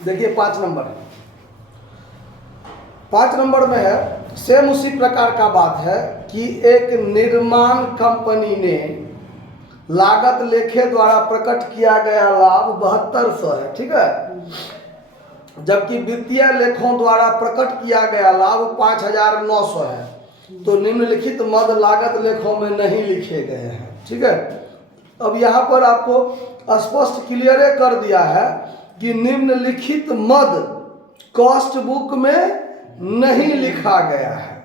देखिए 5 नंबर है। 5 नंबर में है सेम उसी प्रकार का बात है कि एक निर्माण कंपनी ने लागत लेखे द्वारा प्रकट किया गया लाभ 7200 है, ठीक है, जबकि वित्तीय लेखों द्वारा प्रकट किया गया लाभ 5900 है। तो निम्नलिखित मद लागत लेखों में नहीं लिखे गए हैं, ठीक है। अब यहाँ पर आपको स्पष्ट क्लियर कर दिया है कि निम्नलिखित मद कॉस्ट बुक में नहीं लिखा गया है।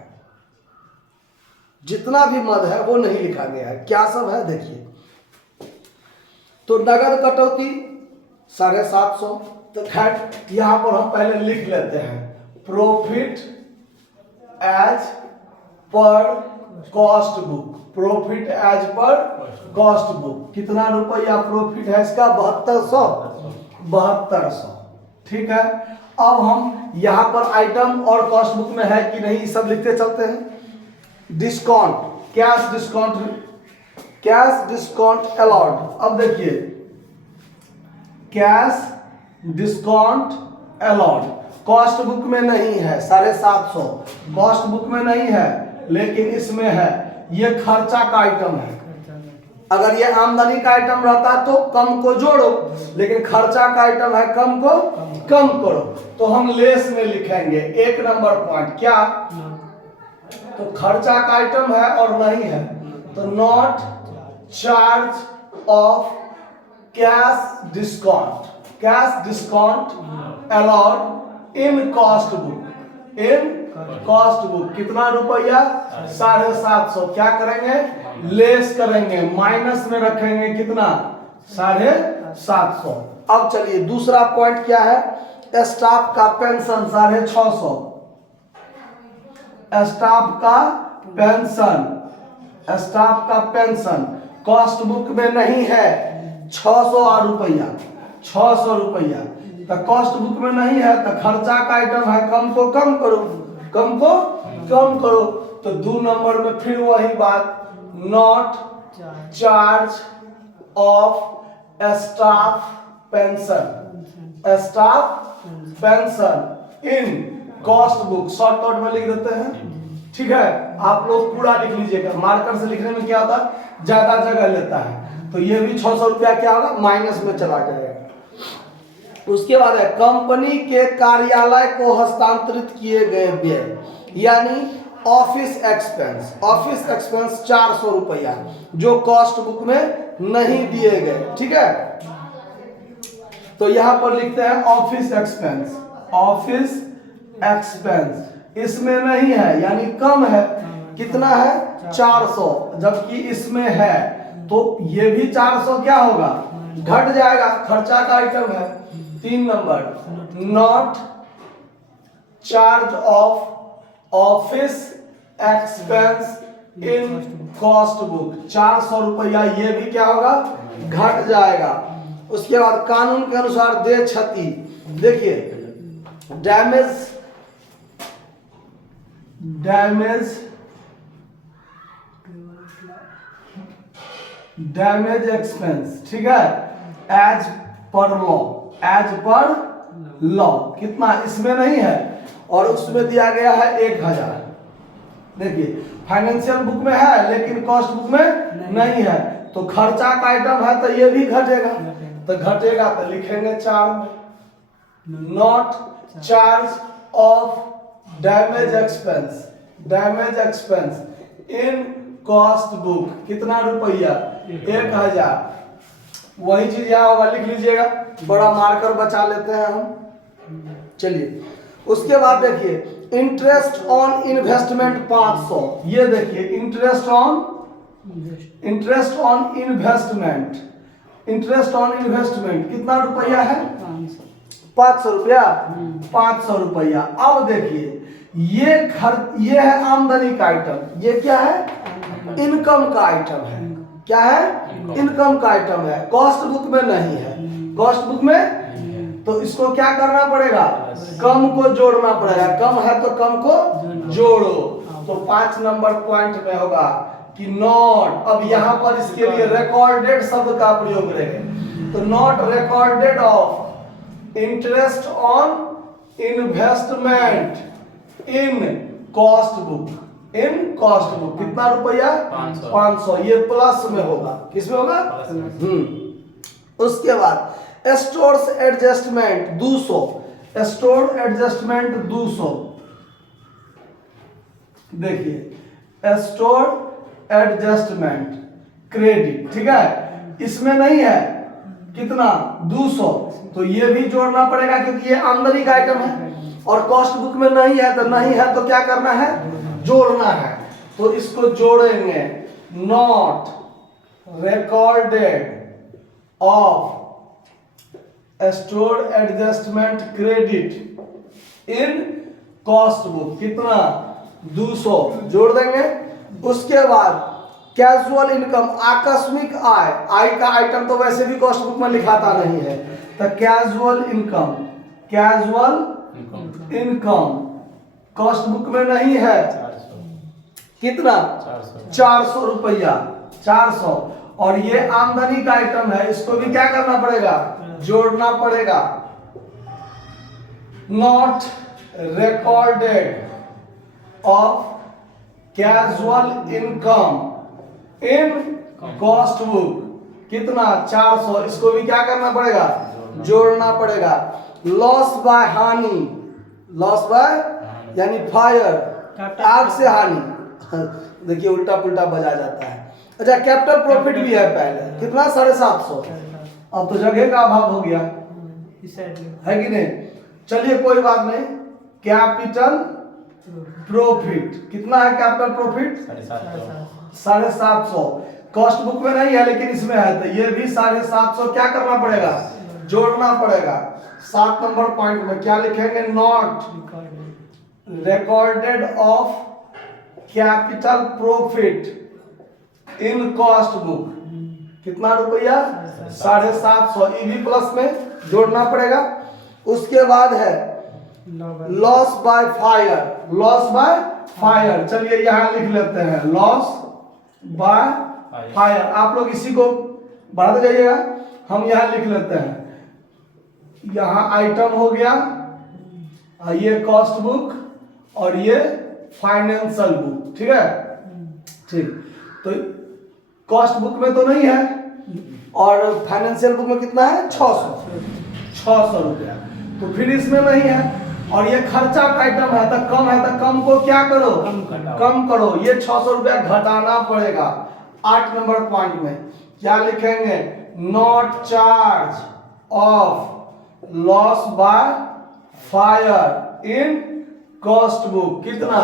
जितना भी मद है वो नहीं लिखा गया है। क्या सब है देखिए। तो नगद कटौती 750। तो खैर यहां पर हम पहले लिख लेते हैं profit as per cost book. Profit as per cost book कितना रुपया प्रॉफिट है इसका? 7200। ठीक है। अब हम यहां पर आइटम और कॉस्ट बुक में है कि नहीं सब लिखते चलते हैं। Discount, cash discount allowed. अब देखिए cash discount allowed cost book में नहीं है 750, कॉस्ट बुक में नहीं है, लेकिन इसमें है। ये खर्चा का आइटम है। अगर ये आमदनी का आइटम रहता तो कम को जोड़ो, लेकिन खर्चा का आइटम है, कम को कम करो। तो हम लेस में लिखेंगे 1 नंबर पॉइंट। क्या? तो खर्चा का आइटम है और नहीं है, तो not charge of cash discount allowed in cost book. कितना रुपया? 750। क्या करेंगे? लेस करेंगे, माइनस में रखेंगे कितना? 750। अब चलिए दूसरा पॉइंट क्या है? स्टाफ का पेंशन 650। स्टाफ का पेंशन कॉस्ट बुक में नहीं है। 600 रुपया तो कॉस्ट बुक में नहीं है, तो खर्चा का आइटम है, कम को कम करो। तो 2 नंबर में फिर वही बात, not charge of staff pension in cost book. Shortcut में लिख देते हैं, ठीक है। आप लोग पूरा लिख लीजिएगा, मार्कर से लिखने में क्या होता है? ज्यादा जगह लेता है। तो ये भी 600 रुपया क्या होगा? माइनस में चला जाएगा। उसके बाद है कंपनी के कार्यालय को हस्तांतरित किए गए व्यय, यानी ऑफिस एक्सपेंस 400 रुपया, जो कॉस्ट बुक में नहीं दिए गए, ठीक है। तो यहां पर लिखते हैं ऑफिस एक्सपेंस इसमें नहीं है, यानी कम है। कितना है? 400, जबकि इसमें है, तो ये भी 400 क्या होगा? घट जाएगा, खर्चा का आइटम है। 3 number, not charge of office expense in cost book. 400 रुपया, ये भी क्या होगा? घट जाएगा। उसके बाद कानून के अनुसार देय क्षति, देखिए डैमेज एक्सपेंस, ठीक है, एज पर लॉ कितना? इसमें नहीं है और उसमें दिया गया है 1000। देखिए फाइनेंशियल बुक में है लेकिन कॉस्ट बुक में नहीं है, तो खर्चा का आइटम है, तो ये भी घटेगा। तो लिखेंगे 4 में, not charge of damage expense in cost book. कितना रुपया? 1000। वही चीज यहाँ होगा, लिख लीजिएगा, बड़ा मार्कर बचा लेते हैं हम। चलिए उसके बाद देखिए इंटरेस्ट ऑन इन्वेस्टमेंट 500। ये देखिए इंटरेस्ट ऑन इन्वेस्टमेंट कितना रुपया है? 500 रुपया। 500 रुपया। अब देखिए ये है आमदनी का आइटम, ये क्या है? इनकम का आइटम है। क्या है? इनकम का आइटम है, कॉस्ट बुक में नहीं है। कॉस्ट बुक में तो इसको क्या करना पड़ेगा? कम को जोड़ना पड़ेगा। कम है तो कम को जोड़ो। तो 5 नंबर पॉइंट में होगा कि नॉट। अब यहां पर इसके लिए रिकॉर्डेड शब्द का प्रयोग करेंगे, तो not recorded of interest on investment in cost book, in cost book कितना रुपया? 500। ये प्लस में होगा, किस में होगा? उसके बाद स्टोर्स एडजस्टमेंट 200, स्टोर एडजस्टमेंट 200। देखिए स्टोर एडजस्टमेंट क्रेडिट, ठीक है, इसमें नहीं है कितना? 200, तो ये भी जोड़ना पड़ेगा क्योंकि ये आमदनी का आइटम है और कॉस्ट बुक में नहीं है, तो नहीं है तो क्या करना है? जोड़ना है। तो इसको जोड़ेंगे, not recorded of store adjustment credit in cost book कितना? 200 जोड़ देंगे। उसके बाद कैजुअल इनकम, आकस्मिक आय, आय का आइटम तो वैसे भी कॉस्ट बुक में लिखाता नहीं है, तो casual income, casual income cost book में नहीं है, कितना? 400 रुपया, 400। और ये आमदनी का आइटम है, इसको भी क्या करना पड़ेगा? जोड़ना पड़ेगा। Not recorded of casual income in cost book कितना? 400। इसको भी क्या करना पड़ेगा? जोड़ना पड़ेगा। लॉस बाय हानि, लॉस बाय यानी फायर, आग से हानि देखिए उल्टा पुल्टा बजा जाता है। अच्छा, कैपिटल प्रॉफिट भी है पहले, कितना? 750। अब तो जगह का अभाव हो गया है कि नहीं? चलिए कोई बात नहीं, कैपिटल प्रॉफिट कितना है? Capital profit 750। कॉस्ट बुक में नहीं है लेकिन इसमें है, तो ये भी 750 क्या करना पड़ेगा? जोड़ना पड़ेगा। 7 नंबर पॉइंट में क्या लिखेंगे? Not recorded of capital profit in cost book कितना रुपया? 750। ये भी प्लस में जोड़ना पड़ेगा। उसके बाद है loss by fire, loss by fire, चलिए यहां लिख लेते हैं, लॉस बाय फायर। आप लोग इसी को बढ़ाते जाइएगा, हम यहां लिख लेते हैं। यहां आइटम हो गया, ये कॉस्ट बुक और ये फाइनेंशियल बुक, ठीक है? ठीक, तो कॉस्ट बुक में तो नहीं है और फाइनेंशियल बुक में कितना है? 600 रुपया। तो फिर इसमें नहीं है और ये खर्चा का आइटम है, तो कम है, तो कम को क्या करो? कम करो। ये 600 रुपया घटाना पड़ेगा। 8 नंबर पॉइंट में क्या लिखेंगे? Not charge of loss by fire in cost book कितना?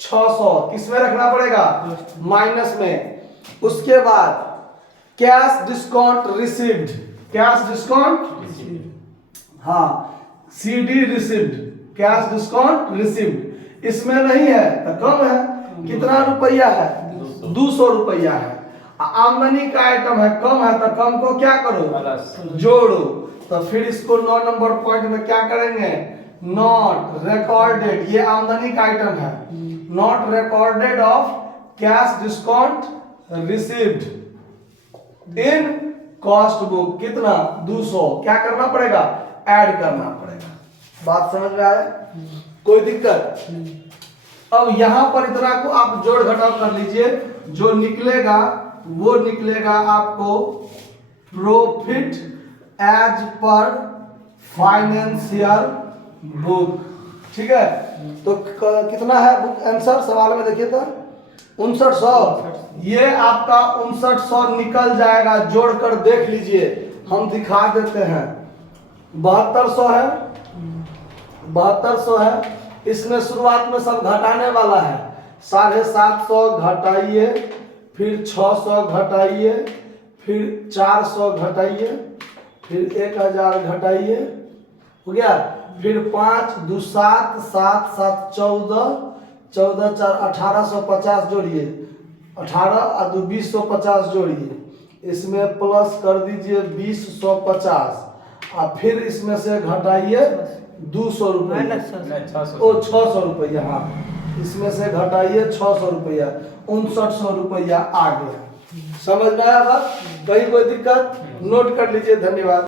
600। किसमें रखना पड़ेगा? माइनस में। उसके बाद cash discount received, cash discount, हाँ, CD received, cash discount received, इसमें नहीं है तो कम है, कितना रुपया है? 200 रुपया है। आमदनी का आइटम है, कम है, तो कम को क्या करो? जोड़ो। तो फिर इसको 9 नंबर पॉइंट में क्या करेंगे? नॉट रिकॉर्डेड, ये आमदनी का आइटम है, not recorded of cash discount received in cost book कितना? 200। क्या करना पड़ेगा? ऐड करना पड़ेगा। बात समझ में आया? कोई दिक्कत? अब यहां पर इतना को आप जोड़ घटाव कर लीजिए, जो निकलेगा वो निकलेगा आपको profit as per financial book, ठीक है? तो कितना है बुक आंसर? सवाल में देखिए तो 5900। ये आपका 5900 निकल जाएगा, जोड़कर देख लीजिए, हम दिखा देते हैं। 7200 है, 7200 है। इसमें शुरुआत में सब घटाने वाला है। 750 घटाइए, फिर 600 घटाइए, फिर 400 घटाइए, फिर 1000 घटाइए, हो गया। फिर 5 2 7 7 7 14 14 4 1850 जोड़िए, 18 और 2 2050 जोड़िए, इसमें प्लस कर दीजिए 2050 और फिर इसमें से घटाइए 200 रुपये, 600 रुपया, हाँ, इसमें से घटाइए 600 रुपया, 5900 रुपया आ गया। समझ में आया बात? कहीं कोई दिक्कत? नोट कर लीजिए। धन्यवाद।